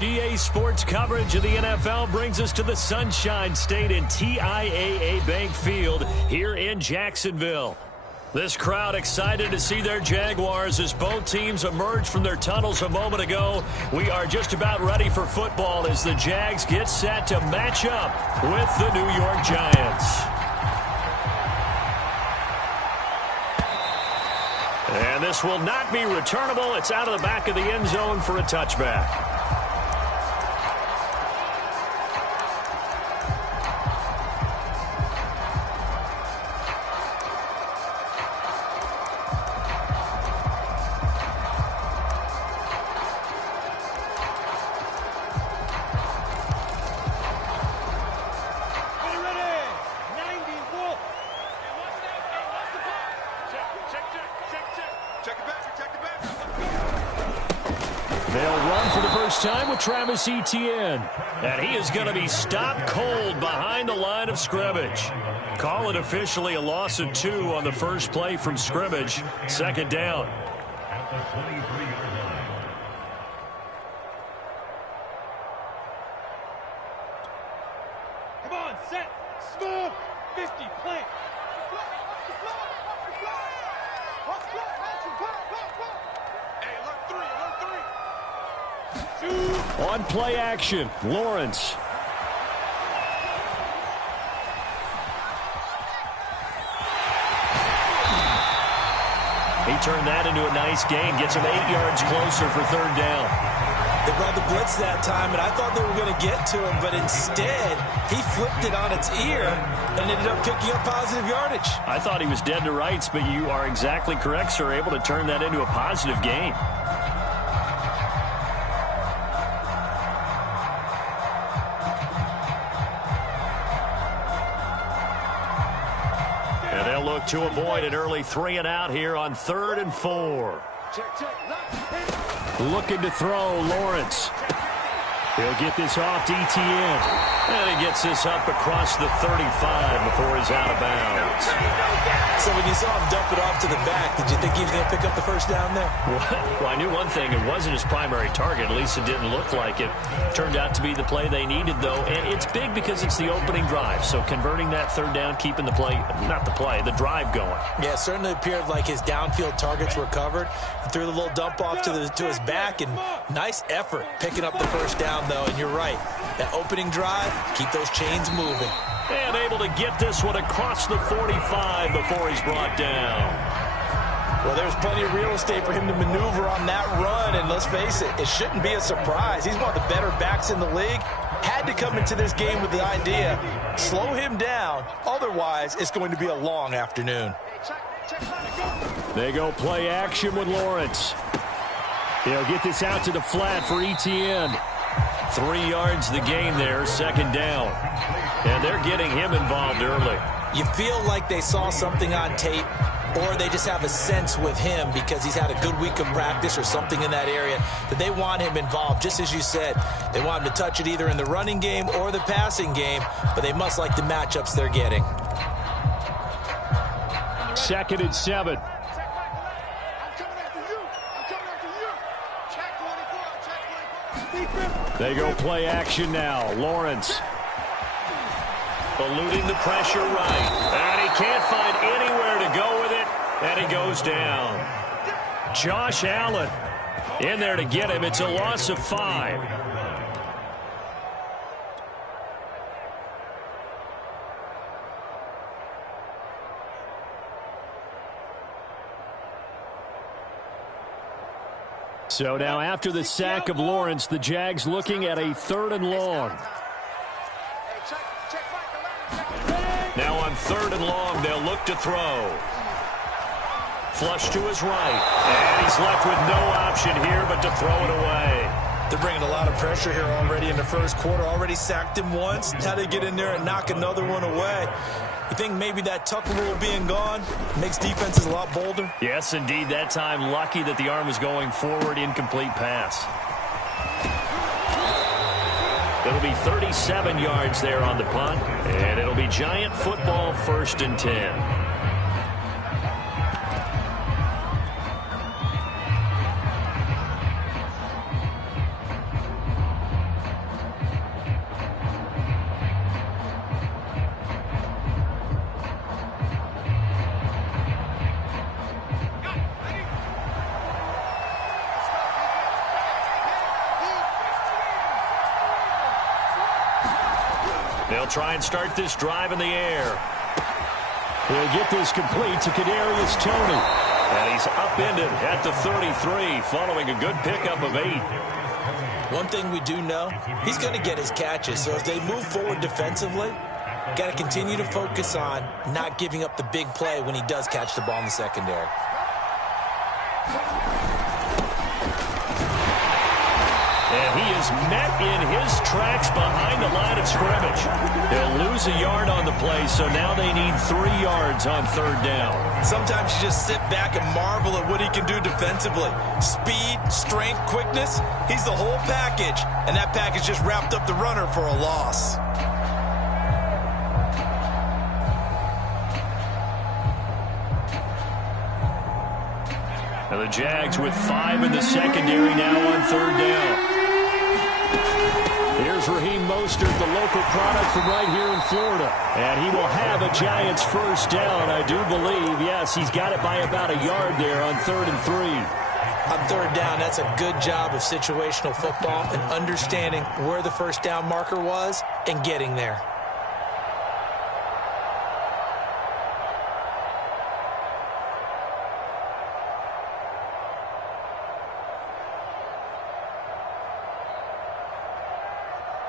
EA Sports coverage of the NFL brings us to the Sunshine State in TIAA Bank Field here in Jacksonville. This crowd excited to see their Jaguars as both teams emerge from their tunnels a moment ago. We are just about ready for football as the Jags get set to match up with the New York Giants. And this will not be returnable. It's out of the back of the end zone for a touchback. Time with Travis Etienne, and he is going to be stopped cold behind the line of scrimmage. Call it officially a loss of 2 on the first play from scrimmage. Second down. Come on, set, smooth, 50, play. On play action, Lawrence. He turned that into a nice gain, gets him 8 yards closer for third down. They brought the blitz that time, and I thought they were going to get to him, but instead, he flipped it on its ear and ended up picking up positive yardage. I thought he was dead to rights, but you are exactly correct, sir, able to turn that into a positive gain. To avoid an early 3-and-out here on 3rd and 4. Looking to throw, Lawrence. He'll get this off to Etienne. And he gets this up across the 35 before he's out of bounds. So when you saw him dump it off to the back, did you think he was going to pick up the first down there? Well, I knew one thing. It wasn't his primary target. At least it didn't look like it. Turned out to be the play they needed, though. And it's big because it's the opening drive. So converting that third down, keeping the play, not the play, the drive going. Yeah, it certainly appeared like his downfield targets were covered. He threw the little dump off to his back, and nice effort picking up the first down, though. And you're right. That opening drive, keep those chains moving. And able to get this one across the 45 before he's brought down. Well, there's plenty of real estate for him to maneuver on that run, and let's face it, it shouldn't be a surprise. He's one of the better backs in the league. Had to come into this game with the idea, slow him down, otherwise it's going to be a long afternoon. They go play action with Lawrence. He'll get this out to the flat for Etienne. 3 yards the gain there, second down. And they're getting him involved early. You feel like they saw something on tape, or they just have a sense with him because he's had a good week of practice or something in that area that they want him involved. Just as you said, they want him to touch it either in the running game or the passing game, but they must like the matchups they're getting. 2nd and 7. They go play action now. Lawrence eluding the pressure right. And he can't find anywhere to go with it. And he goes down. Josh Allen in there to get him. It's a loss of 5. So now after the sack of Lawrence, the Jags looking at a 3rd and long. Now on 3rd and long, they'll look to throw. Flush to his right. And he's left with no option here but to throw it away. They're bringing a lot of pressure here already in the first quarter. Already sacked him once. Now they get in there and knock another one away. You think maybe that Tucker rule being gone makes defenses a lot bolder? Yes, indeed. That time, lucky that the arm was going forward, incomplete pass. It'll be 37 yards there on the punt, and it'll be Giant football, 1st and 10. They'll try and start this drive in the air. He'll get this complete to Kadarius Toney. And he's upended at the 33 following a good pickup of 8. One thing we do know, he's going to get his catches. So as they move forward defensively, got to continue to focus on not giving up the big play when he does catch the ball in the secondary. And he is met in his tracks behind the line of scrimmage. He'll lose a yard on the play, so now they need 3 yards on 3rd down. Sometimes you just sit back and marvel at what he can do defensively. Speed, strength, quickness, he's the whole package. And that package just wrapped up the runner for a loss. And the Jags with 5 in the secondary now on 3rd down. Here's Raheem Mostert, the local product from right here in Florida. And he will have a Giants first down, I do believe. Yes, he's got it by about a yard there on 3rd and 3. On 3rd down, that's a good job of situational football and understanding where the first down marker was and getting there.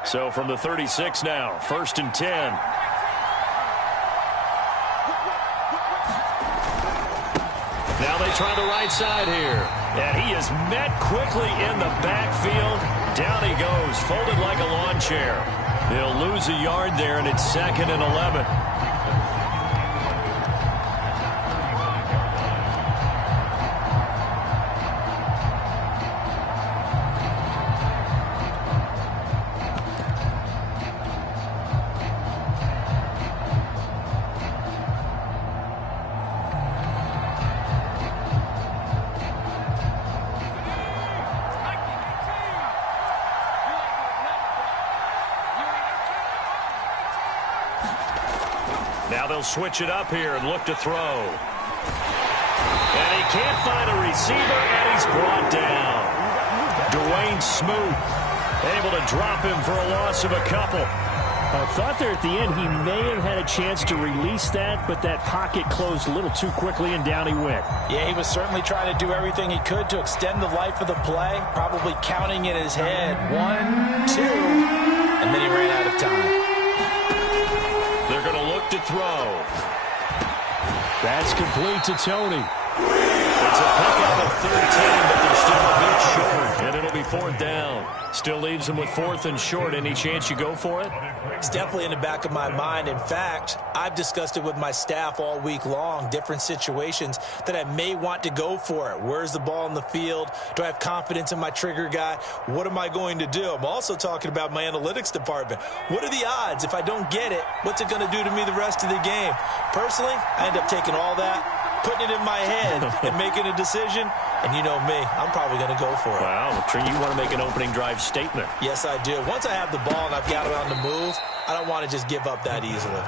So from the 36 now, 1st and 10. Now they try the right side here. And he is met quickly in the backfield. Down he goes, folded like a lawn chair. He'll lose a yard there, and it's 2nd and 11. Now they'll switch it up here and look to throw. And he can't find a receiver, and he's brought down. Dwayne Smoot able to drop him for a loss of a couple. I thought there at the end he may have had a chance to release that, but that pocket closed a little too quickly, and down he went. Yeah, he was certainly trying to do everything he could to extend the life of the play, probably counting in his head. 1, 2, and then he ran out of time. They're going to look to throw. That's complete to Toney. It's a pickup of 13, but they're still a bit short, and it'll be 4th down. Still leaves them with 4th and short. Any chance you go for it? It's definitely in the back of my mind. In fact, I've discussed it with my staff all week long, different situations that I may want to go for it. Where's the ball in the field? Do I have confidence in my trigger guy? What am I going to do? I'm also talking about my analytics department. What are the odds? If I don't get it, what's it going to do to me the rest of the game? Personally, I end up taking all that, putting it in my head, and making a decision. And you know me, I'm probably going to go for it. Wow, you want to make an opening drive statement. Yes, I do. Once I have the ball and I've got it on the move, I don't want to just give up that easily.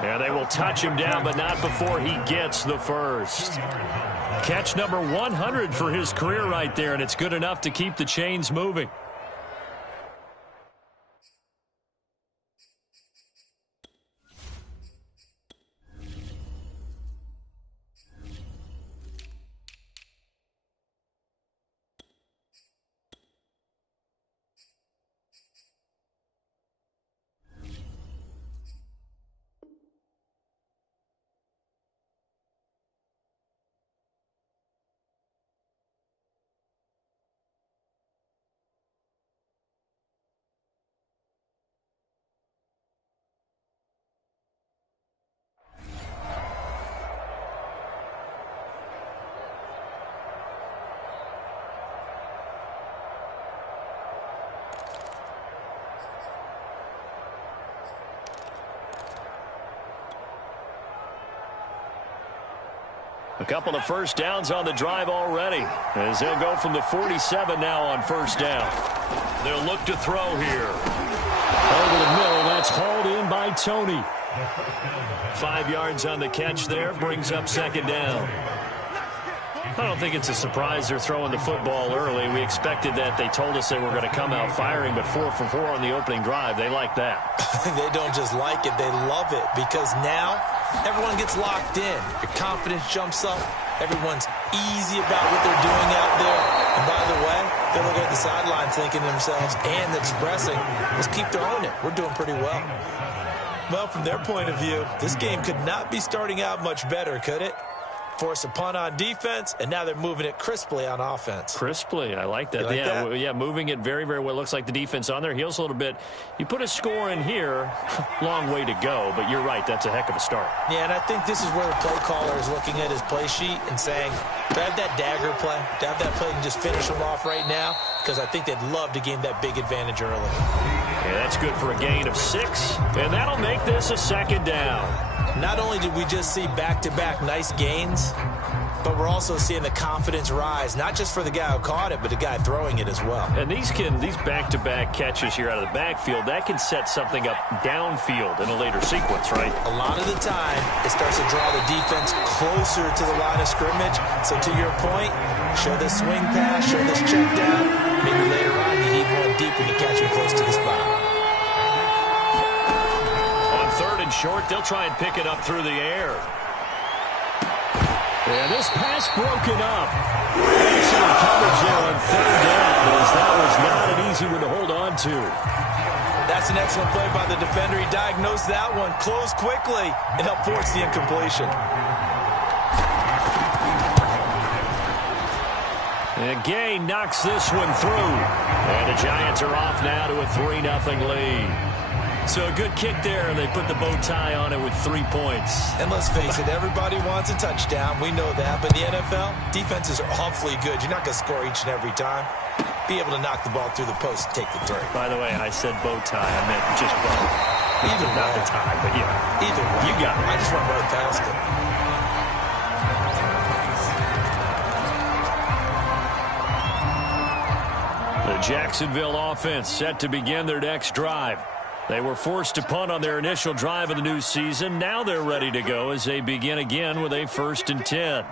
Yeah, they will touch him down, but not before he gets the first. Catch number 100 for his career right there, and it's good enough to keep the chains moving. A couple of first downs on the drive already, as they'll go from the 47 now on 1st down. They'll look to throw here. Over the middle, that's hauled in by Toney. 5 yards on the catch there, brings up 2nd down. I don't think it's a surprise they're throwing the football early. We expected that. They told us they were going to come out firing, but 4 for 4 on the opening drive. They like that. They don't just like it, they love it, because now everyone gets locked in. Your confidence jumps up. Everyone's easy about what they're doing out there. And by the way, they look at the sideline thinking to themselves and expressing, let's keep throwing it. We're doing pretty well. Well, from their point of view, this game could not be starting out much better, could it? Force a punt on defense, and now they're moving it crisply on offense. Crisply, I like that. Like yeah, that? Yeah, moving it very, very well. Looks like the defense on their heels a little bit. You put a score in here, long way to go, but you're right, that's a heck of a start. Yeah, and I think this is where the play caller is looking at his play sheet and saying, do I have that dagger play? Do I have that play and just finish them off right now? Because I think they'd love to gain that big advantage early. Yeah, that's good for a gain of 6, and that'll make this a second down. Not only did we just see back-to-back nice gains, but we're also seeing the confidence rise, not just for the guy who caught it, but the guy throwing it as well. And these back-to-back catches here out of the backfield, that can set something up downfield in a later sequence, right? A lot of the time, it starts to draw the defense closer to the line of scrimmage. So to your point, show this swing pass, show this check down. Maybe later on you heave one deep when you catch him close to the spot. On 3rd and short, they'll try and pick it up through the air. And this pass broken up. Excellent coverage there on 3rd down, as that was not an easy one to hold on to. That's an excellent play by the defender. He diagnosed that one, closed quickly, and helped force the incompletion. And Gay knocks this one through. And the Giants are off now to a 3-0 lead. So a good kick there, and they put the bow tie on it with 3 points. And let's face it, everybody wants a touchdown. We know that. But in the NFL, defenses are awfully good. You're not going to score each and every time. Be able to knock the ball through the post and take the 3. By the way, I said bow tie. I meant just bow. Either Not way. the tie, but yeah. Either way. You got it. I just went right past it. The Jacksonville offense set to begin their next drive. They were forced to punt on their initial drive of the new season. Now they're ready to go as they begin again with a 1st and 10.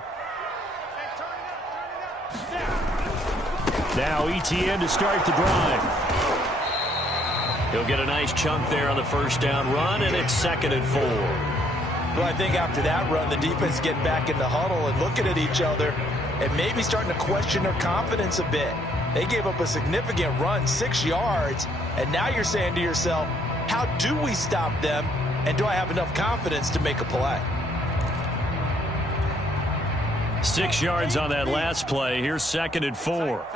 Now ETN to start the drive. He'll get a nice chunk there on the 1st down run, and it's 2nd and 4. Well, I think after that run, the defense get back in the huddle and looking at each other and maybe starting to question their confidence a bit. They gave up a significant run, 6 yards, and now you're saying to yourself, how do we stop them, and do I have enough confidence to make a play? 6 yards on that last play. Here's 2nd and 4.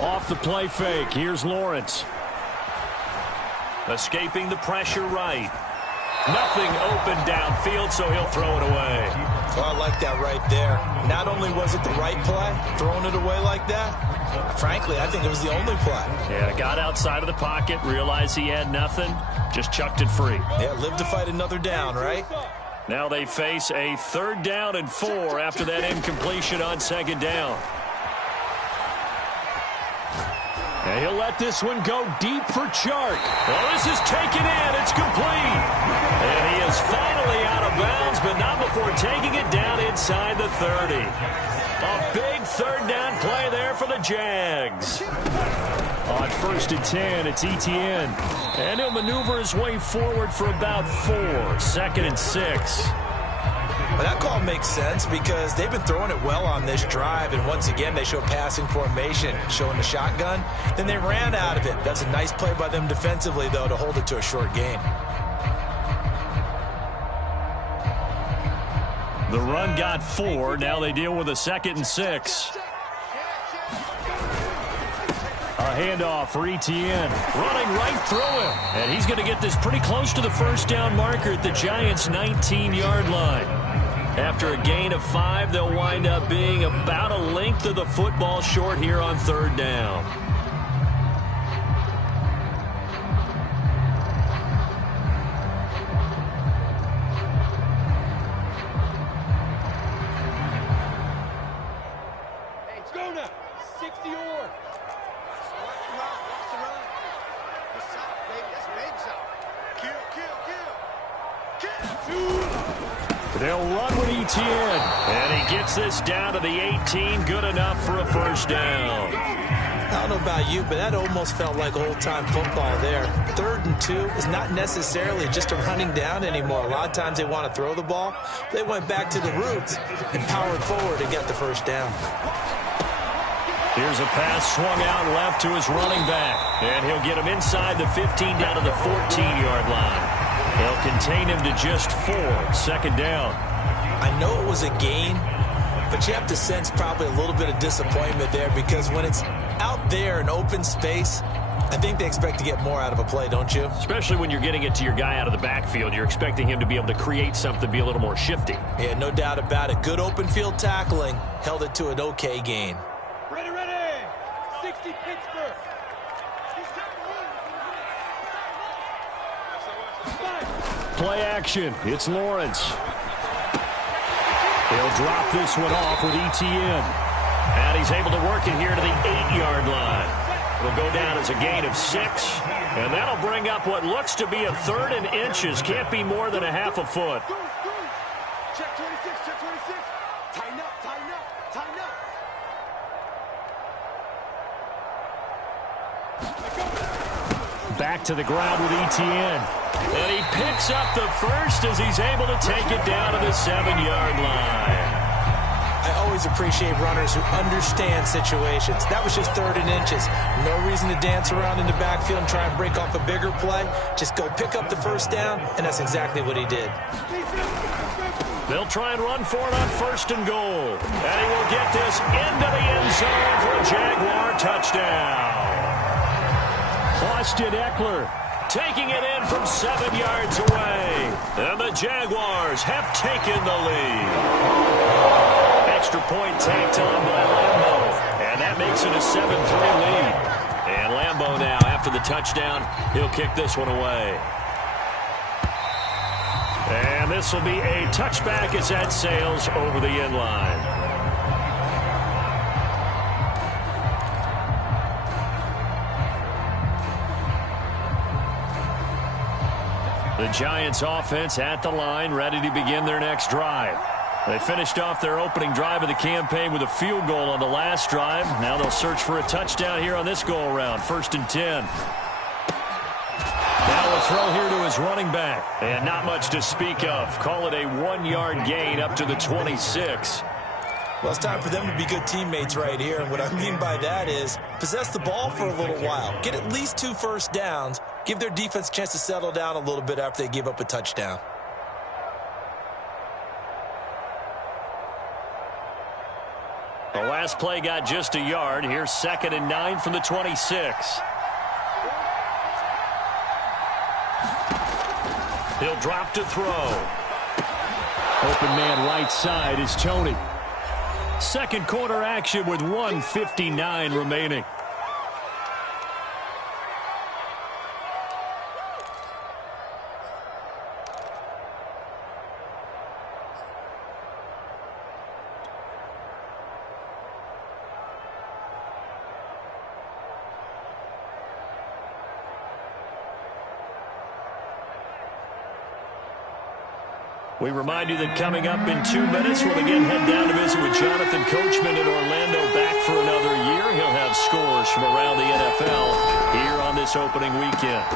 Off the play fake. Here's Lawrence. Escaping the pressure right. Nothing open downfield, so he'll throw it away. Well, I like that right there. Not only was it the right play, throwing it away like that, frankly, I think it was the only play. Yeah, got outside of the pocket, realized he had nothing, just chucked it free. Yeah, live to fight another down, right? Now they face a 3rd down and 4 after that incompletion on 2nd down. And he'll let this one go deep for Chark. Well, this is taken in. It's complete. And he is finally out of bounds, but not before taking it down inside the 30. A big 3rd down play there for the Jags. On 1st and 10, it's ETN. And he'll maneuver his way forward for about 4. 2nd and 6. Well, that call makes sense because they've been throwing it well on this drive, and once again they show passing formation, showing the shotgun. Then they ran out of it. That's a nice play by them defensively, though, to hold it to a short gain. The run got 4. Now they deal with a 2nd and 6. A handoff for ETN. Running right through him. And he's going to get this pretty close to the 1st down marker at the Giants' 19-yard line. After a gain of 5, they'll wind up being about a length of the football short here on 3rd down. Hey, let's go now. 60 or. They'll run with Etienne. And he gets this down to the 18. Good enough for a first down. I don't know about you, but that almost felt like old-time football there. 3rd and 2 is not necessarily just a running down anymore. A lot of times they want to throw the ball. They went back to the roots and powered forward and got the first down. Here's a pass swung out left to his running back. And he'll get him inside the 15 down to the 14-yard line. They'll contain him to just 4. 2nd down. I know it was a gain, but you have to sense probably a little bit of disappointment there because when it's out there in open space, I think they expect to get more out of a play, don't you? Especially when you're getting it to your guy out of the backfield. You're expecting him to be able to create something, be a little more shifty. Yeah, no doubt about it. Good open field tackling. Held it to an okay gain. Ready, ready. 60 Pittsburgh. Play action. It's Lawrence. He'll drop this one off with Etienne. And he's able to work it here to the 8-yard line. It'll go down as a gain of 6. And that'll bring up what looks to be a 3rd and inches. Can't be more than a half a foot. Check 26, check 26. Tighten up, tighten up, tighten up. Back to the ground with Etienne. And he picks up the first as he's able to take it down to the 7-yard line. I always appreciate runners who understand situations. That was just 3rd and inches. No reason to dance around in the backfield and try and break off a bigger play. Just go pick up the first down, and that's exactly what he did. They'll try and run for it on 1st and goal. And he will get this into the end zone for a Jaguar touchdown. Austin Eckler taking it in from 7 yards away. And the Jaguars have taken the lead. Extra point tacked on by Lambeau. And that makes it a 7-3 lead. And Lambeau now, after the touchdown, he'll kick this one away. And this will be a touchback as that sails over the end line. The Giants offense at the line, ready to begin their next drive. They finished off their opening drive of the campaign with a field goal on the last drive. Now they'll search for a touchdown here on this go-around. 1st and 10. Now a throw here to his running back. And not much to speak of. Call it a 1-yard gain up to the 26. Well, it's time for them to be good teammates right here. And what I mean by that is possess the ball for a little while. Get at least 2 first downs. Give their defense a chance to settle down a little bit after they give up a touchdown. The last play got just a yard. Here's 2nd and 9 from the 26. He'll drop to throw. Open man right side is Tony. Second quarter action with 1:59 remaining. We remind you that coming up in 2 minutes, we'll again head down to visit with Jonathan Coachman in Orlando, back for another year. He'll have scores from around the NFL here on this opening weekend.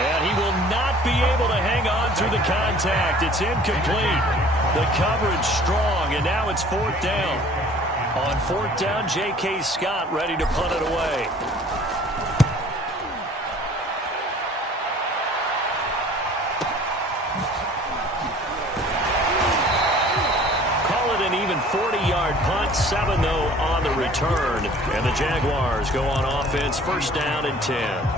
And he will not be able to hang on through the contact. It's incomplete. The coverage strong, and now it's 4th down. On 4th down, J.K. Scott ready to punt it away. An even 40-yard punt, 7 though on the return. And the Jaguars go on offense, 1st down and 10.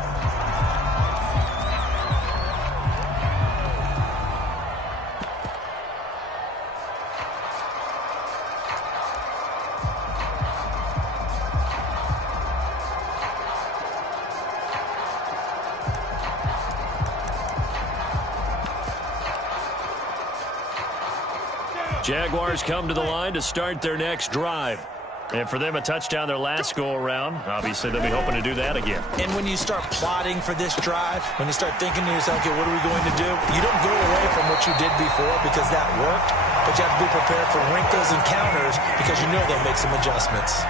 Jaguars come to the line to start their next drive. And for them, a touchdown their last go-around. Obviously, they'll be hoping to do that again. And when you start plotting for this drive, when you start thinking to yourself, okay, what are we going to do? You don't go away from what you did before because that worked, but you have to be prepared for wrinkles and counters because you know they'll make some adjustments.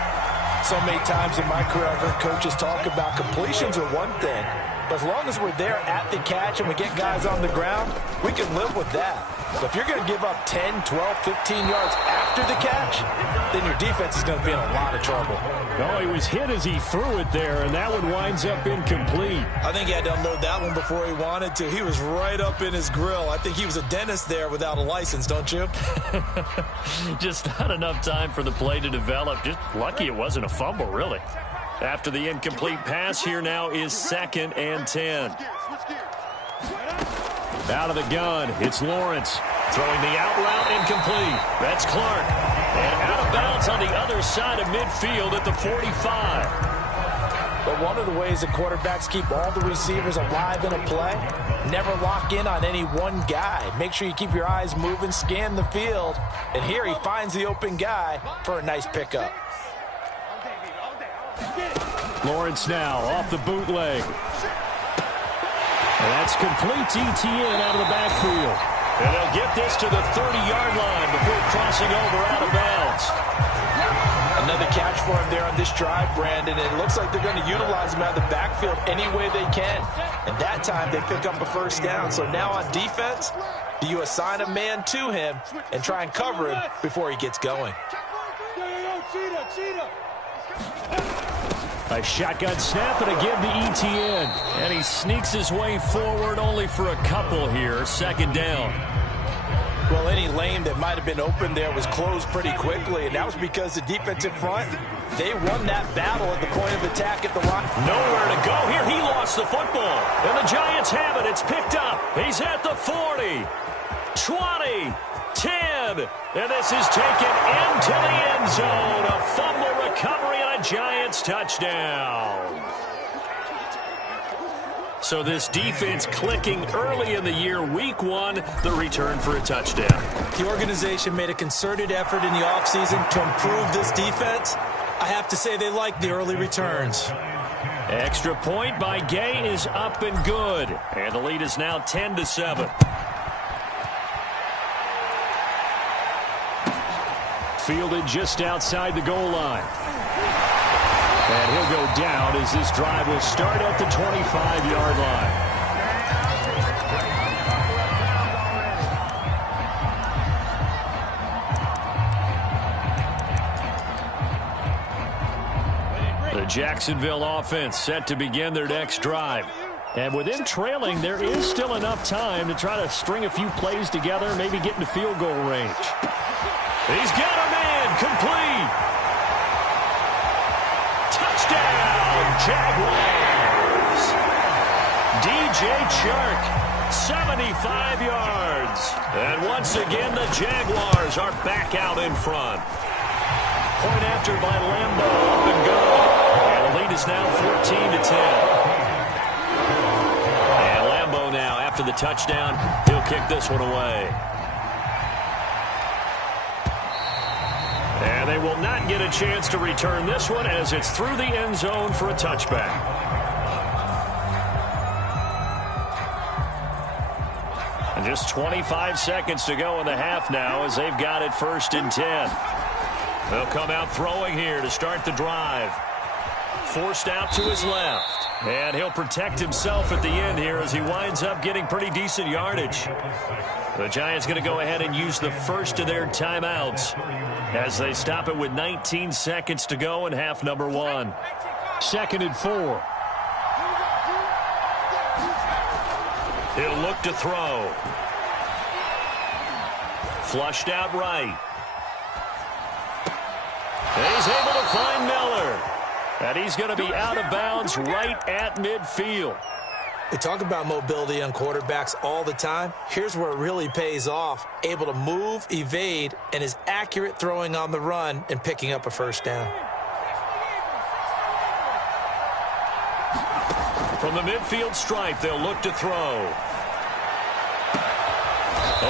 So many times in my career, I've heard coaches talk about completions are one thing, but as long as we're there at the catch and we get guys on the ground, we can live with that. But if you're going to give up 10, 12, 15 yards after the catch, then your defense is going to be in a lot of trouble. Oh, he was hit as he threw it there, and that one winds up incomplete. I think he had to unload that one before he wanted to. He was right up in his grill. I think he was a dentist there without a license, don't you? Just not enough time for the play to develop. Just lucky it wasn't a fumble, really. After the incomplete pass, here now is 2nd and 10. Out of the gun, it's Lawrence. Throwing the out route incomplete. That's Clark. And out of bounds on the other side of midfield at the 45. But one of the ways that quarterbacks keep all the receivers alive in a play, never lock in on any one guy. Make sure you keep your eyes moving, scan the field. And here he finds the open guy for a nice pickup. Lawrence now off the bootleg. And that's complete to ETN out of the backfield. And they'll get this to the 30-yard line before crossing over out of bounds. Another catch for him there on this drive, Brandon. It looks like they're going to utilize him out of the backfield any way they can. And that time they pick up a first down. So now on defense, do you assign a man to him and try and cover him before he gets going? A shotgun snap and a give to ETN. And he sneaks his way forward only for a couple here. 2nd down. Well, any lane that might have been open there was closed pretty quickly, and that was because the defensive front, they won that battle at the point of attack at the line. Nowhere to go here. He lost the football. And the Giants have it. It's picked up. He's at the 40, 20, 10. And this is taken into the end zone. A fumble recovery and a Giants touchdown. So this defense clicking early in the year, week 1, the return for a touchdown. The organization made a concerted effort in the offseason to improve this defense. I have to say they like the early returns. Extra point by Gay is up and good. And the lead is now 10-7. Fielded just outside the goal line. And he'll go down as this drive will start at the 25-yard line. The Jacksonville offense set to begin their next drive. And with them trailing, there is still enough time to try to string a few plays together, maybe get into field goal range. He's got a man complete. Touchdown, Jaguars. DJ Chark, 75 yards. And once again, the Jaguars are back out in front. Point after by Lambo, up and good. And the lead is now 14-10. And Lambo now, after the touchdown, he'll kick this one away. And they will not get a chance to return this one as it's through the end zone for a touchback. And just 25 seconds to go in the half now as they've got it 1st and 10. They'll come out throwing here to start the drive. Forced out to his left. And he'll protect himself at the end here as he winds up getting pretty decent yardage. The Giants going to go ahead and use the first of their timeouts as they stop it with 19 seconds to go in half number 1. 2nd and 4. He'll look to throw. Flushed out right. And he's able to find Miller. And he's going to be out of bounds right at midfield. We talk about mobility on quarterbacks all the time. Here's where it really pays off. Able to move, evade, and is accurate throwing on the run and picking up a first down. From the midfield stripe, they'll look to throw.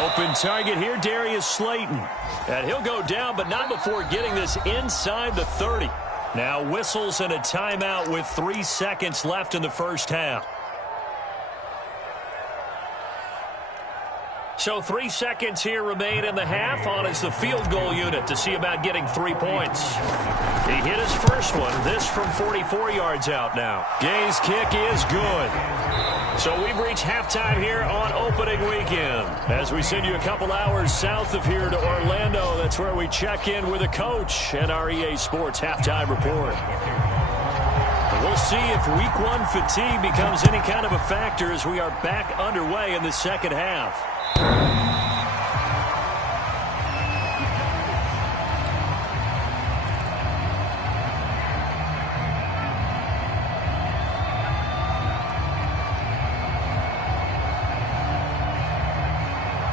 Open target here, Darius Slayton. And he'll go down, but not before getting this inside the 30. Now whistles and a timeout with 3 seconds left in the first half. So 3 seconds here remain in the half. On is the field goal unit to see about getting 3 points. He hit his first one. This from 44 yards out now. Gay's kick is good. So we've reached halftime here on opening weekend. As we send you a couple hours south of here to Orlando, that's where we check in with a coach at our EA Sports Halftime Report. And we'll see if Week 1 fatigue becomes any kind of a factor as we are back underway in the second half.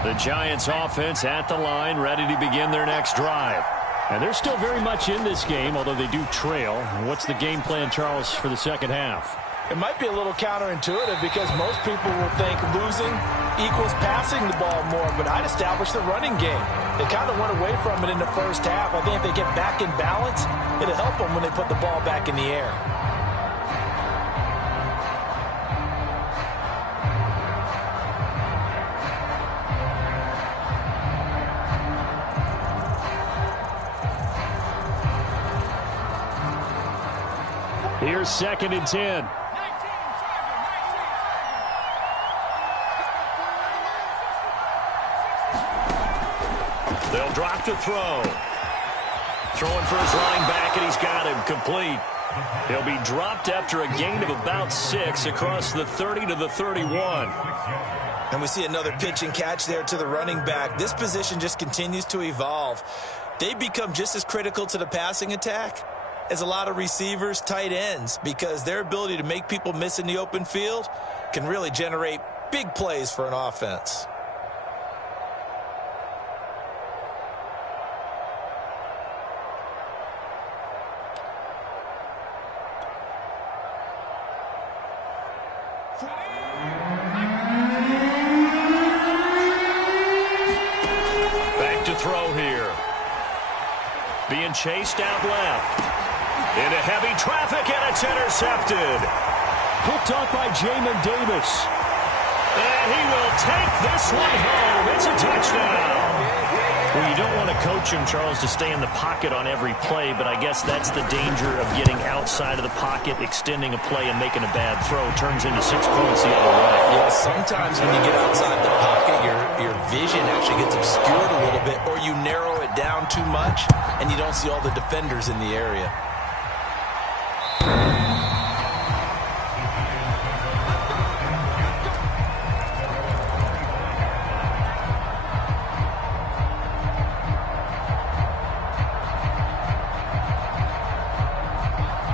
The Giants offense at the line, ready to begin their next drive. And they're still very much in this game, although they do trail. What's the game plan, Charles, for the second half? It might be a little counterintuitive because most people will think losing equals passing the ball more, but I'd establish the running game. They kind of went away from it in the first half. I think if they get back in balance, it'll help them when they put the ball back in the air. Here's 2nd and 10. They'll drop to throw. Throwing for his running back, and he's got him complete. He'll be dropped after a gain of about 6 across the 30 to the 31. And we see another pitch and catch there to the running back. This position just continues to evolve. They become just as critical to the passing attack as a lot of receivers, tight ends, because their ability to make people miss in the open field can really generate big plays for an offense. Back to throw here. Being chased out left. Into heavy traffic, and it's intercepted. Picked up by Jamin Davis. And he will take this one home. It's a touchdown. Well, you don't want to coach him, Charles, to stay in the pocket on every play, but I guess that's the danger of getting outside of the pocket, extending a play, and making a bad throw. Turns into 6 points the other way. Yeah, sometimes when you get outside the pocket, your vision actually gets obscured a little bit, or you narrow it down too much, and you don't see all the defenders in the area.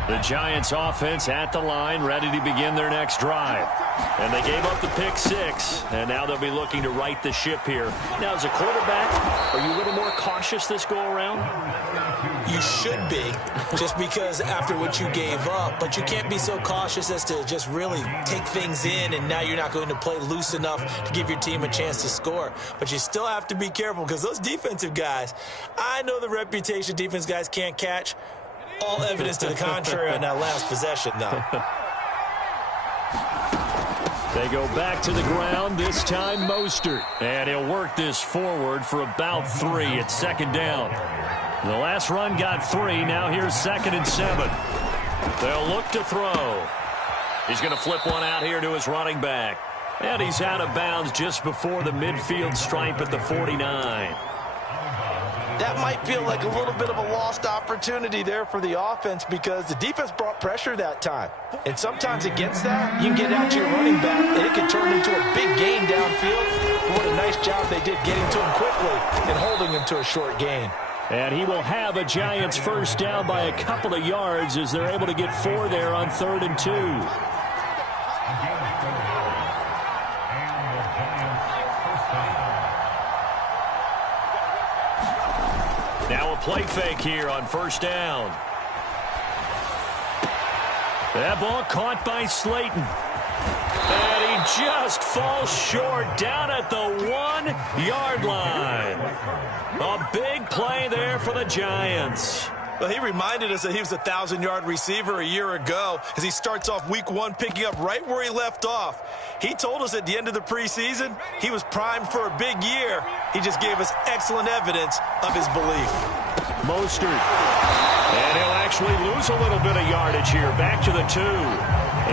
The Giants offense at the line, ready to begin their next drive. And they gave up the pick 6, and now they'll be looking to right the ship here. Now, as a quarterback, are you a little more cautious this go-around? You should be, just because after what you gave up, but you can't be so cautious as to just really take things in, and now you're not going to play loose enough to give your team a chance to score. But you still have to be careful because those defensive guys, I know the reputation defense guys can't catch. All evidence to the contrary on that last possession, though. They go back to the ground, this time Mostert. And he'll work this forward for about 3. It's 2nd down. The last run got 3. Now here's 2nd and 7. They'll look to throw. He's going to flip one out here to his running back. And he's out of bounds just before the midfield stripe at the 49. That might feel like a little bit of a lost opportunity there for the offense because the defense brought pressure that time. And sometimes against that, you can get out to your running back, and it can turn into a big gain downfield. But what a nice job they did getting to him quickly and holding him to a short gain. And he will have a Giants first down by a couple of yards as they're able to get 4 there on 3rd and 2. Now a play fake here on 1st down. That ball caught by Slayton. And he just falls short down at the 1-yard line. A big play there for the Giants. Well, he reminded us that he was a 1,000-yard receiver a year ago as he starts off week 1 picking up right where he left off. He told us at the end of the preseason he was primed for a big year. He just gave us excellent evidence of his belief. Mostert. And he'll actually lose a little bit of yardage here. Back to the 2.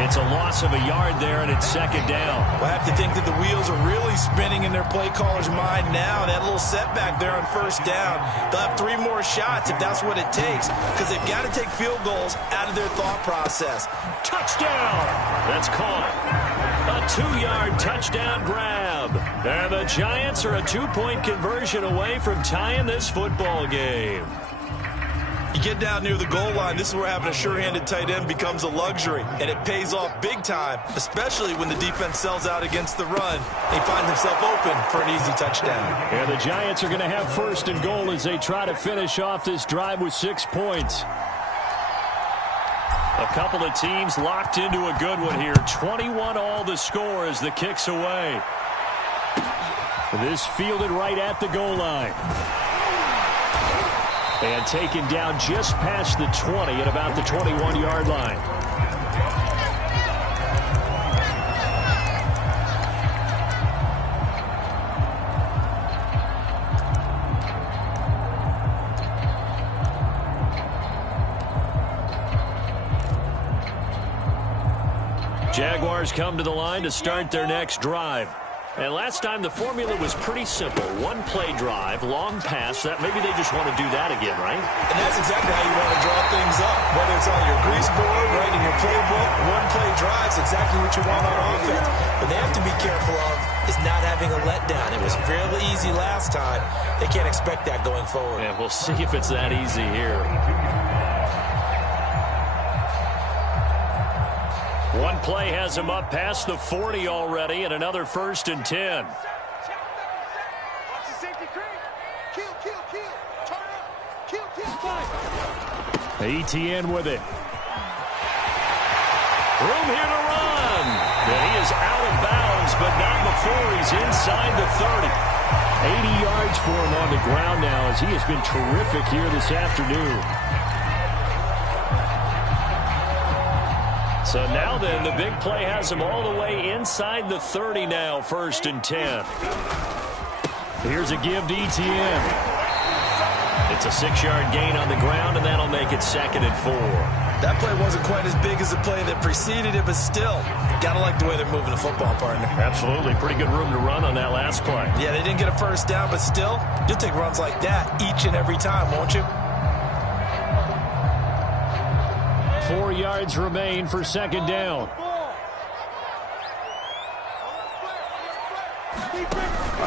It's a loss of a yard there, and it's second down. Well, I have to think that the wheels are really spinning in their play caller's mind now. That little setback there on first down. They'll have 3 more shots if that's what it takes, because they've got to take field goals out of their thought process. Touchdown! That's caught. A 2-yard touchdown grab. And the Giants are a 2-point conversion away from tying this football game. You get down near the goal line, this is where having a sure-handed tight end becomes a luxury, and it pays off big time, especially when the defense sells out against the run. He finds himself open for an easy touchdown. And the Giants are going to have first and goal as they try to finish off this drive with 6 points. A couple of teams locked into a good one here. 21 all the score as the kick's away. This fielded right at the goal line. And taken down just past the 20 at about the 21-yard line. Jaguars come to the line to start their next drive. And last time the formula was pretty simple. 1-play drive, long pass. That maybe they just want to do that again, right? And that's exactly how you want to draw things up. Whether it's on your grease board, right in your playbook, 1-play drives, exactly what you want on offense. But they have to be careful of is not having a letdown. It was fairly easy last time. They can't expect that going forward. Yeah, we'll see if it's that easy here. 1 play has him up past the 40 already, and another 1st and 10. Etienne with it. Room here to run. And he is out of bounds, but not before he's inside the 30. 80 yards for him on the ground now as he has been terrific here this afternoon. So now then, the big play has him all the way inside the 30 now, 1st and 10. Here's a give to Etienne. It's a 6-yard gain on the ground, and that'll make it 2nd and 4. That play wasn't quite as big as the play that preceded it, but still, got to like the way they're moving the football, partner. Absolutely. Pretty good room to run on that last play. Yeah, they didn't get a first down, but still, you'll take runs like that each and every time, won't you? 4 yards remain for 2nd down.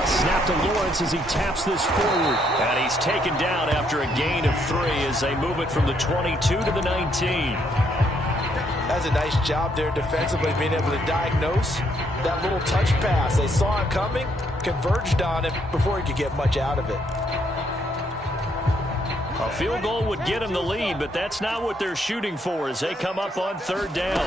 Snap to Lawrence as he taps this forward. And he's taken down after a gain of 3 as they move it from the 22 to the 19. That's a nice job there defensively, being able to diagnose that little touch pass. They saw it coming, converged on it before he could get much out of it. A field goal would get him the lead, but that's not what they're shooting for as they come up on 3rd down.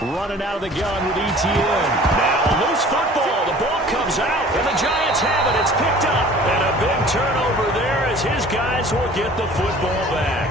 Running out of the gun with Etienne. Now a loose football. The ball comes out, and the Giants have it. It's picked up. And a big turnover there as his guys will get the football back.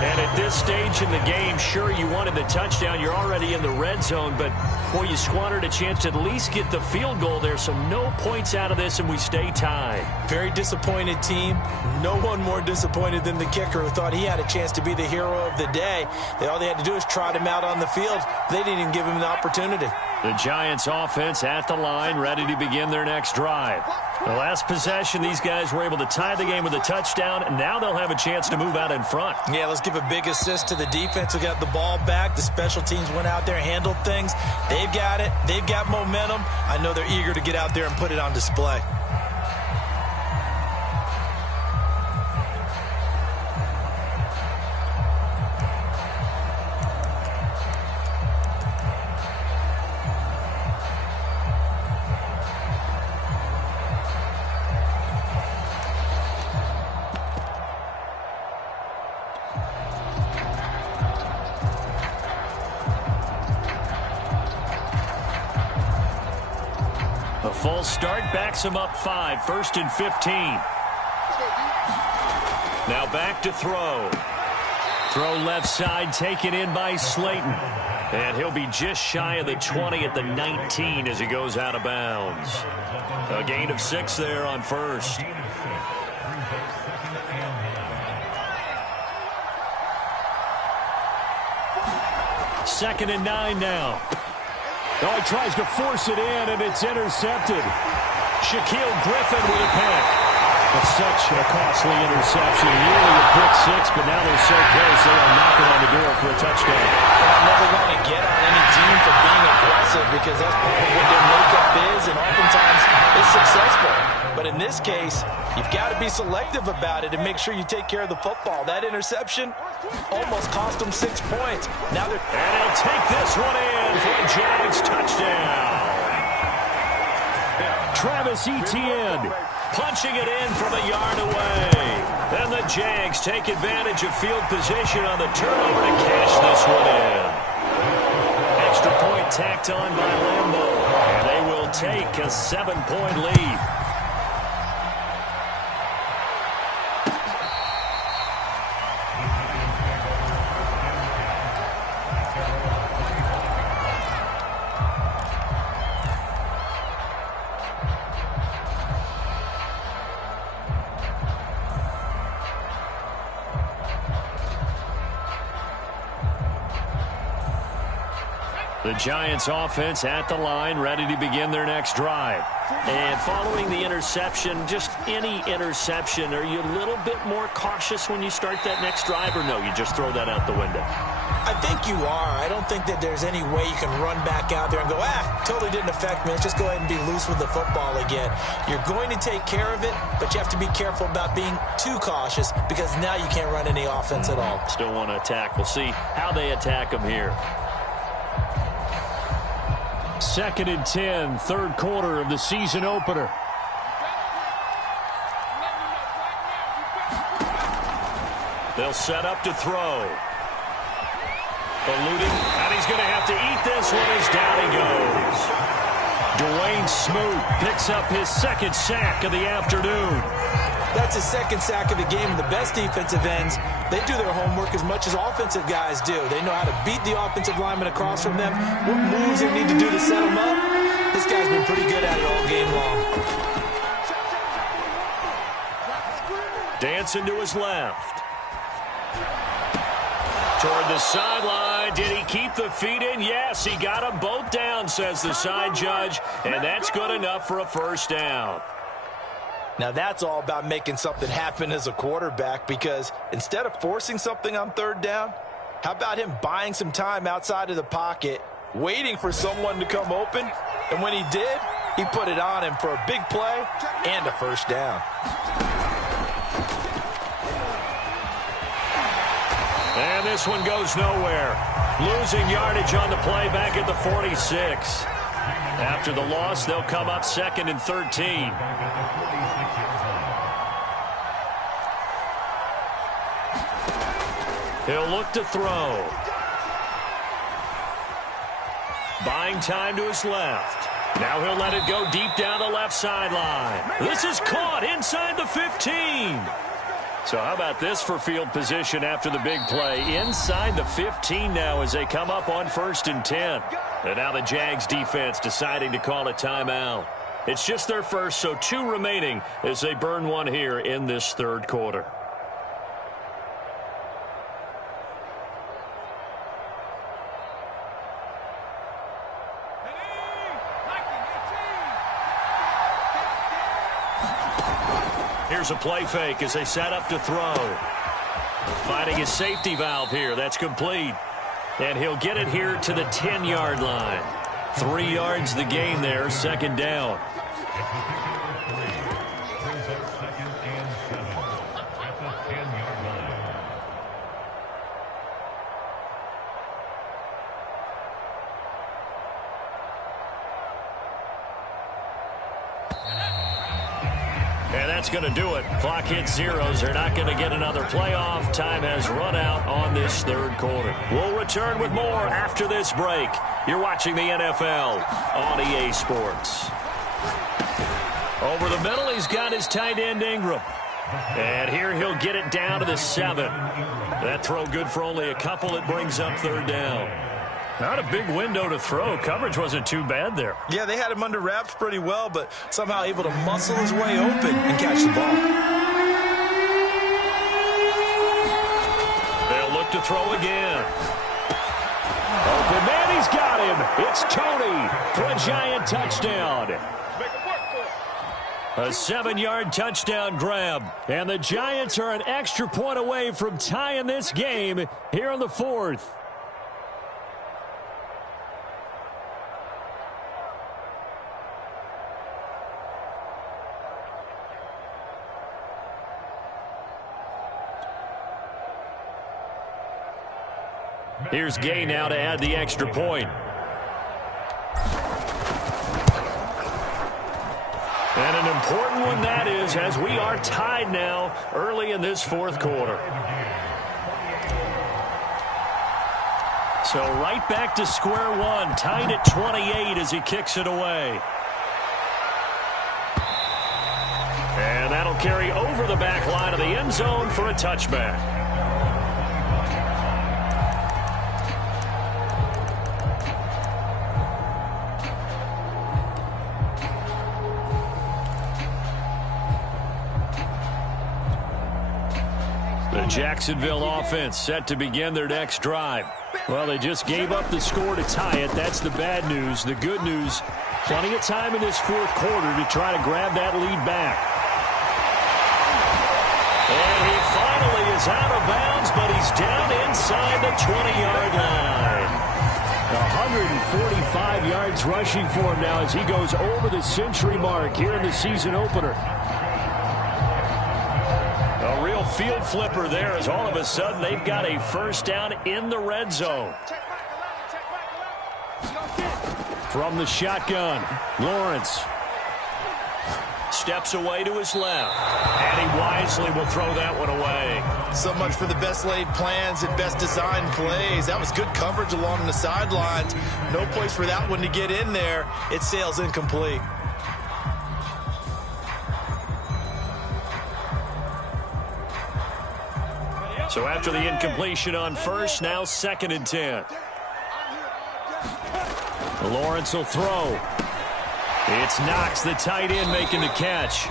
And at this stage in the game, sure, you wanted the touchdown. You're already in the red zone, but, boy, you squandered a chance to at least get the field goal there, so no points out of this, and we stay tied. Very disappointed team. No one more disappointed than the kicker who thought he had a chance to be the hero of the day. All they had to do is trot him out on the field. They didn't even give him the opportunity. The Giants offense at the line, ready to begin their next drive. The last possession, these guys were able to tie the game with a touchdown, and now they'll have a chance to move out in front. Yeah, let's give a big assist to the defense who got the ball back. The special teams went out there, handled things. They've got it. They've got momentum. I know they're eager to get out there and put it on display. False start backs him up 5, 1st and 15. Now back to throw. Throw left side, taken in by Slayton. And he'll be just shy of the 20 at the 19 as he goes out of bounds. A gain of 6 there on first. Second and 9 now. Oh, he tries to force it in, and it's intercepted. Shaquille Griffin with a pick. That's such a costly interception. Nearly a pick 6, but now they're so close they are knocking on the door for a touchdown. I never want to get on any team for being aggressive because that's part of what their makeup is, and oftentimes it's successful. But in this case, you've got to be selective about it and make sure you take care of the football. That interception almost cost them 6 points. Now they're... And he'll take this one in for a Jags touchdown. Travis Etienne punching it in from a yard away. Then the Jags take advantage of field position on the turnover to cash this one in. Extra point tacked on by Lambeau. And they will take a 7-point lead. The Giants offense at the line, ready to begin their next drive. And following the interception, just any interception, are you a little bit more cautious when you start that next drive, or no, you just throw that out the window? I think you are. I don't think that there's any way you can run back out there and go, totally didn't affect me. Let's just go ahead and be loose with the football again. You're going to take care of it, but you have to be careful about being too cautious because now you can't run any offense at all. Still want to attack. We'll see how they attack them here. 2nd and 10, third quarter of the season opener. They'll set up to throw. Eluding, and he's going to have to eat this one as down he goes. Dwayne Smoot picks up his 2nd sack of the afternoon. That's his 2nd sack of the game, and the best defensive ends, they do their homework as much as offensive guys do. They know how to beat the offensive lineman across from them, what moves they need to do to set them up. This guy's been pretty good at it all game long. Dancing to his left. Toward the sideline. Did he keep the feet in? Yes, he got them both down, says the side judge, and that's good enough for a first down. Now that's all about making something happen as a quarterback, because instead of forcing something on 3rd down, how about him buying some time outside of the pocket, waiting for someone to come open, and when he did, he put it on him for a big play and a first down. And this one goes nowhere. Losing yardage on the play back at the 46. After the loss, they'll come up 2nd and 13. He'll look to throw. Buying time to his left. Now he'll let it go deep down the left sideline. This is caught inside the 15. So how about this for field position after the big play? Inside the 15 now as they come up on 1st and 10. And now the Jags defense deciding to call a timeout. It's just their first, so 2 remaining as they burn one here in this 3rd quarter. Here's a play fake as they set up to throw. Finding his safety valve here. That's complete. And he'll get it here to the 10-yard line. 3 yards the gain there, 2nd down. And that's going to do it. Clock hits zeros. They're not going to get another playoff. Time has run out on this 3rd quarter. We'll return with more after this break. You're watching the NFL on EA Sports. Over the middle, he's got his tight end, Ingram. And here he'll get it down to the 7. That throw good for only a couple. It brings up 3rd down. Not a big window to throw. Coverage wasn't too bad there. Yeah, they had him under wraps pretty well, but somehow able to muscle his way open and catch the ball. They'll look to throw again. Open man, he's got him. It's Tony for a Giant touchdown. A 7-yard touchdown grab. And the Giants are an extra point away from tying this game here in the 4th. Here's Gay now to add the extra point. And an important one that is, as we are tied now early in this 4th quarter. So right back to square one, tied at 28 as he kicks it away. And that'll carry over the back line of the end zone for a touchback. The Jacksonville offense set to begin their next drive. Well, they just gave up the score to tie it. That's the bad news. The good news, plenty of time in this 4th quarter to try to grab that lead back. And he finally is out of bounds, but he's down inside the 20-yard line. 145 yards rushing for him now as he goes over the century mark here in the season opener. A real field flipper there as all of a sudden they've got a first down in the red zone. From the shotgun, Lawrence steps away to his left, and he wisely will throw that one away. So much for the best laid plans and best designed plays. That was good coverage along the sidelines. No place for that one to get in there. It sails incomplete. So after the incompletion on first, now 2nd and 10. Lawrence will throw. It's Knox, the tight end, making the catch.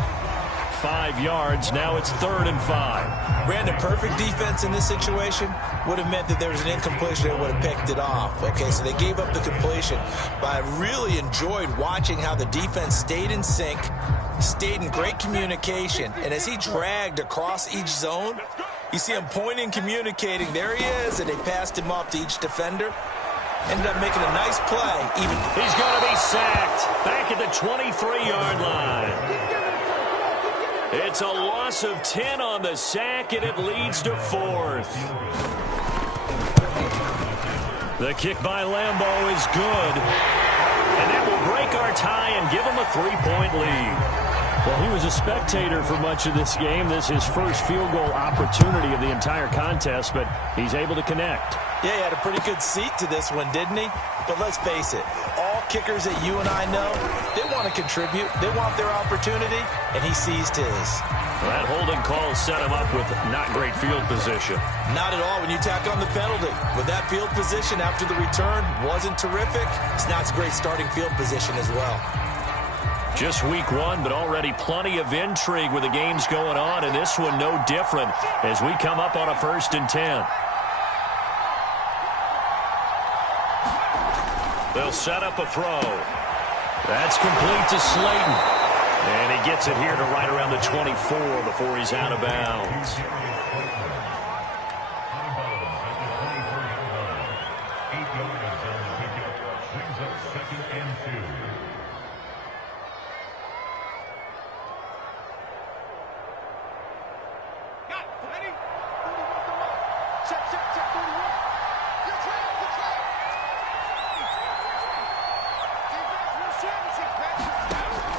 5 yards. Now it's 3rd and 5. Brandon, perfect defense in this situation would have meant that there was an incompletion. They would have picked it off. Okay, so they gave up the completion. But I really enjoyed watching how the defense stayed in sync, stayed in great communication. And as he dragged across each zone, you see him pointing, communicating. There he is, and they passed him off to each defender. Ended up making a nice play. He's going to be sacked back at the 23-yard line. It's a loss of 10 on the sack, and it leads to 4th. The kick by Lambeau is good. And that will break our tie and give him a 3-point lead. Well, he was a spectator for much of this game. This is his first field goal opportunity of the entire contest, but he's able to connect. Yeah, he had a pretty good seat to this one, didn't he? But let's face it, all kickers that you and I know, they want to contribute. They want their opportunity, and he seized his. Well, that holding call set him up with not great field position. Not at all when you tack on the penalty. With that field position after the return wasn't terrific, it's not a great starting field position as well. Just week 1, but already plenty of intrigue with the games going on, and this one no different as we come up on a 1st and 10. They'll set up a throw. That's complete to Slayton. And he gets it here to right around the 24 before he's out of bounds.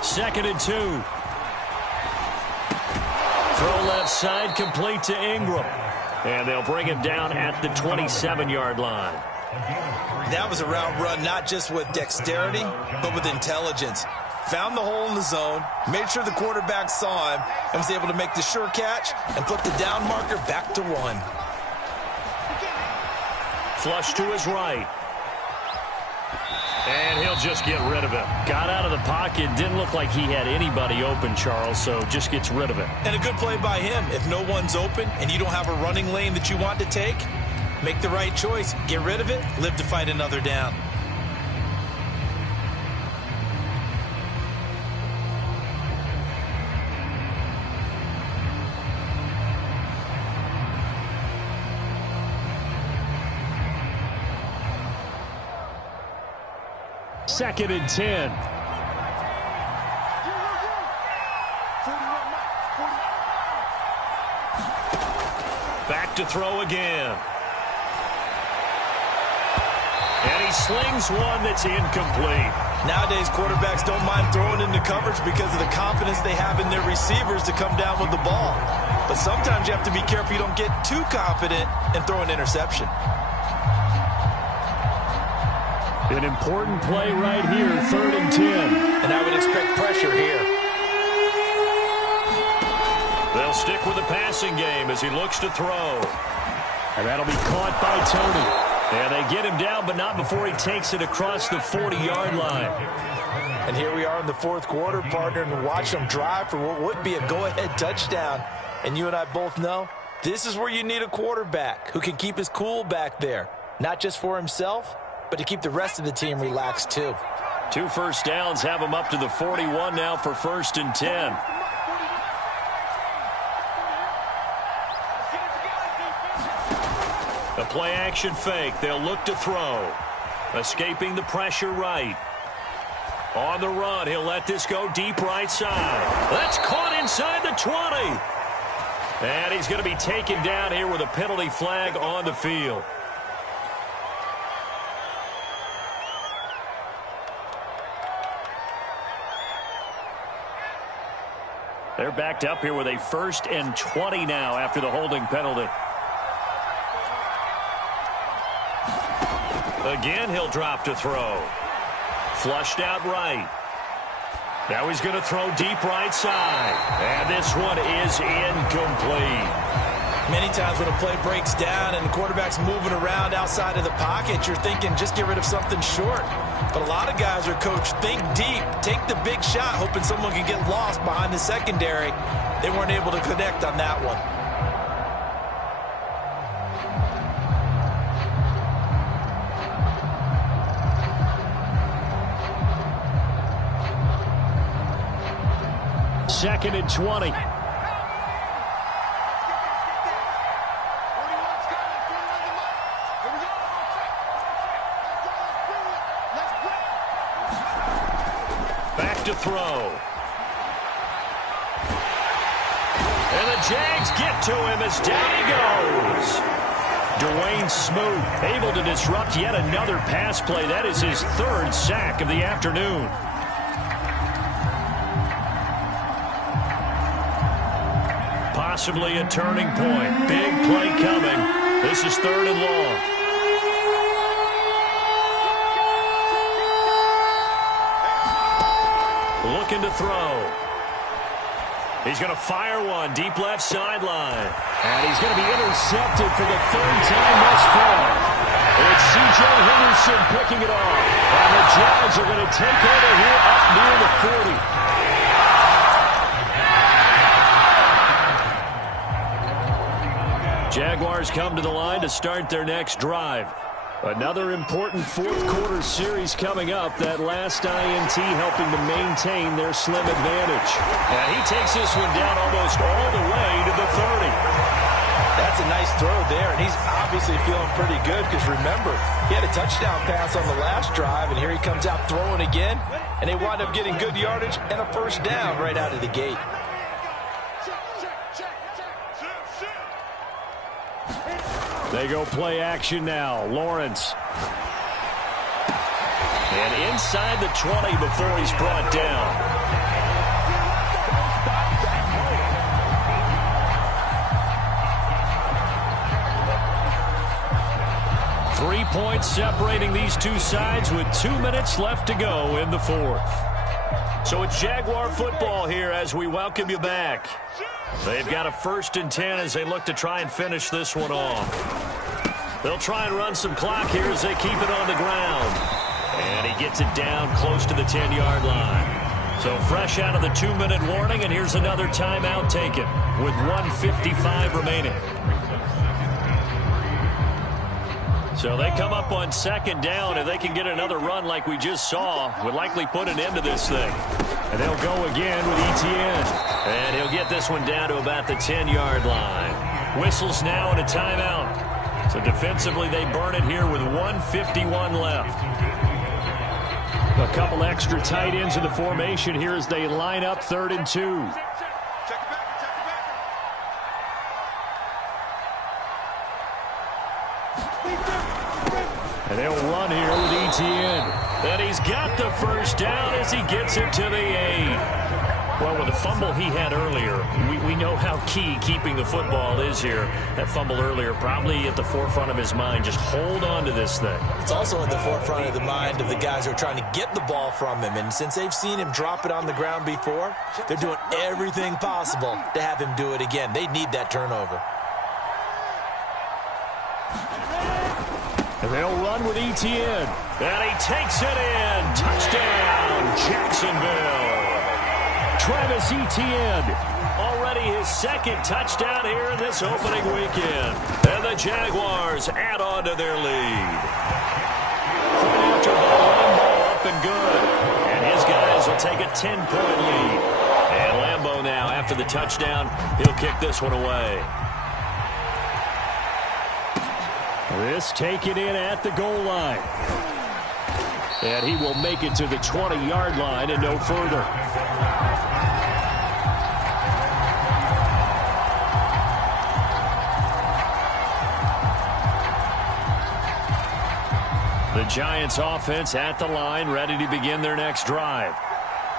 Second and 2. Throw left side, complete to Ingram. And they'll bring him down at the 27-yard line. That was a route run not just with dexterity, but with intelligence. found the hole in the zone, made sure the quarterback saw him, and was able to make the sure catch and put the down marker back to 1. Flush to his right. And he'll just get rid of it. Got out of the pocket. Didn't look like he had anybody open, Charles, so just gets rid of it. And a good play by him. If no one's open and you don't have a running lane that you want to take, make the right choice. Get rid of it. Live to fight another down. Second and 10. Back to throw again. And he slings one that's incomplete. Nowadays, quarterbacks don't mind throwing into coverage because of the confidence they have in their receivers to come down with the ball. But sometimes you have to be careful you don't get too confident and throw an interception. An important play right here, 3rd and 10. And I would expect pressure here. They'll stick with the passing game as he looks to throw. And that'll be caught by Tony. And they get him down, but not before he takes it across the 40-yard line. And here we are in the 4th quarter, partner, and watch them drive for what would be a go-ahead touchdown. And you and I both know this is where you need a quarterback who can keep his cool back there, not just for himself, but to keep the rest of the team relaxed too. 2 first downs have him up to the 41 now for 1st and 10. A play-action fake. They'll look to throw. Escaping the pressure right. On the run, he'll let this go deep right side. That's caught inside the 20. And he's going to be taken down here with a penalty flag on the field. They're backed up here with a 1st and 20 now after the holding penalty. Again, he'll drop to throw. Flushed out right. Now he's going to throw deep right side. And this one is incomplete. Many times when a play breaks down and the quarterback's moving around outside of the pocket, you're thinking just get rid of something short. But a lot of guys are coached, think deep, take the big shot, hoping someone can get lost behind the secondary. They weren't able to connect on that one. Second and 20. Back to throw. And the Jags get to him as down he goes. Dwayne Smoot able to disrupt yet another pass play. That is his 3rd sack of the afternoon. Possibly a turning point. Big play coming. This is 3rd and long. Looking to throw. He's going to fire one deep left sideline. And he's going to be intercepted for the 3rd time thus far. It's C.J. Henderson picking it off. And the Jags are going to take over here up near the 40. Jaguars come to the line to start their next drive. Another important 4th quarter series coming up. That last INT helping to maintain their slim advantage. And he takes this one down almost all the way to the 30. That's a nice throw there, and he's obviously feeling pretty good because remember, he had a touchdown pass on the last drive, and here he comes out throwing again, and they wind up getting good yardage and a 1st down right out of the gate. They go play action now. Lawrence. And inside the 20 before he's brought down. Three points separating these two sides with 2 minutes left to go in the 4th. So it's Jaguar football here as we welcome you back. They've got a 1st and 10 as they look to try and finish this one off. They'll try and run some clock here as they keep it on the ground. And he gets it down close to the 10-yard line. So fresh out of the 2-minute warning, and here's another timeout taken with 1:55 remaining. So they come up on 2nd down. If they can get another run like we just saw, would likely put an end to this thing. And they'll go again with Etienne. And he'll get this one down to about the 10-yard line. Whistles now and a timeout. So defensively they burn it here with 1:51 left. A couple extra tight ends in the formation here as they line up 3rd and 2. And they'll run here with Etienne. And he's got the 1st down as he gets it to the 8. Well, with the fumble he had earlier, we know how key keeping the football is here. That fumble earlier probably at the forefront of his mind. Just hold on to this thing. It's also at the forefront of the mind of the guys who are trying to get the ball from him. And since they've seen him drop it on the ground before, they're doing everything possible to have him do it again. They need that turnover. And they'll run with Etienne. And he takes it in. Touchdown, Jacksonville. Travis Etienne. Already his 2nd touchdown here in this opening weekend. And the Jaguars add on to their lead. Point after ball, Lambeau up and good. And his guys will take a 10-point lead. And Lambeau now, after the touchdown, he'll kick this one away. This taken in at the goal line. And he will make it to the 20-yard line and no further. The Giants offense at the line, ready to begin their next drive.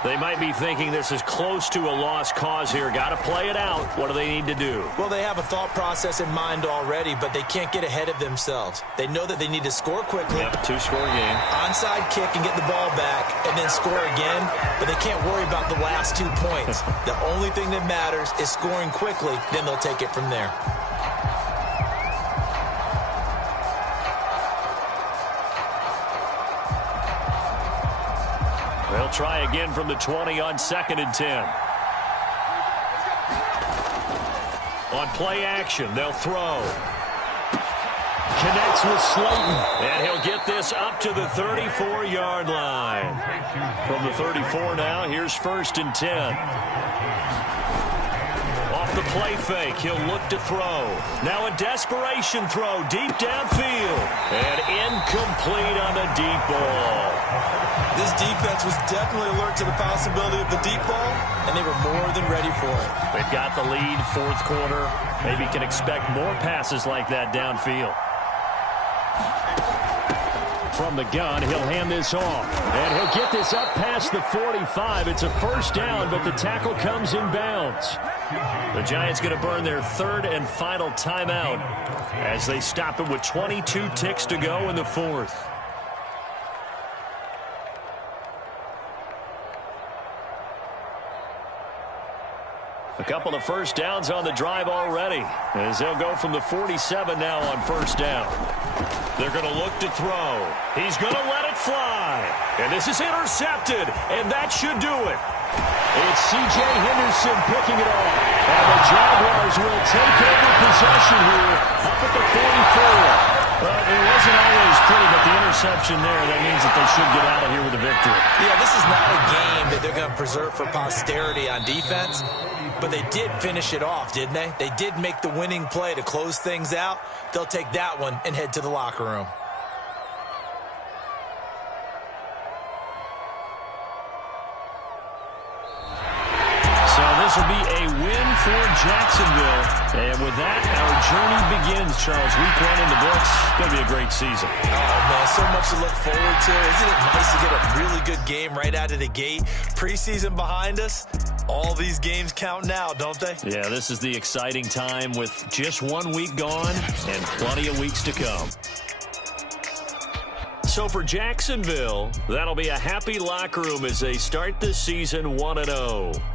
They might be thinking this is close to a lost cause here. Got to play it out. What do they need to do? Well, they have a thought process in mind already, but they can't get ahead of themselves. They know that they need to score quickly. Yep, 2-score game. Onside kick and get the ball back and then score again, but they can't worry about the last 2 points. The only thing that matters is scoring quickly, then they'll take it from there. They'll try again from the 20 on 2nd and 10. On play action, they'll throw. Connects with Slayton. And he'll get this up to the 34-yard line. From the 34 now, here's 1st and 10. Off the play fake, he'll look to throw. Now a desperation throw deep downfield. And incomplete on the deep ball. This defense was definitely alert to the possibility of the deep ball, and they were more than ready for it. They've got the lead, 4th quarter. Maybe can expect more passes like that downfield. From the gun, he'll hand this off. And he'll get this up past the 45. It's a 1st down, but the tackle comes in bounds. The Giants going to burn their 3rd and final timeout as they stop it with 22 ticks to go in the 4th. A couple of 1st downs on the drive already as they'll go from the 47 now on 1st down. They're going to look to throw. He's going to let it fly. And this is intercepted, and that should do it. It's C.J. Henderson picking it off. And the Jaguars will take over possession here up at the 44. Well, it wasn't always pretty, but the interception there, that means that they should get out of here with a victory. Yeah, this is not a game that they're going to preserve for posterity on defense, but they did finish it off, didn't they? They did make the winning play to close things out. They'll take that one and head to the locker room. So this will be a win for Jacksonville. And with that, our journey begins, Charles. Week 1 in the books. It's going to be a great season. Oh, man, so much to look forward to. Isn't it nice to get a really good game right out of the gate? Preseason behind us. All these games count now, don't they? Yeah, this is the exciting time with just 1 week gone and plenty of weeks to come. so for Jacksonville, that'll be a happy locker room as they start this season 1-0.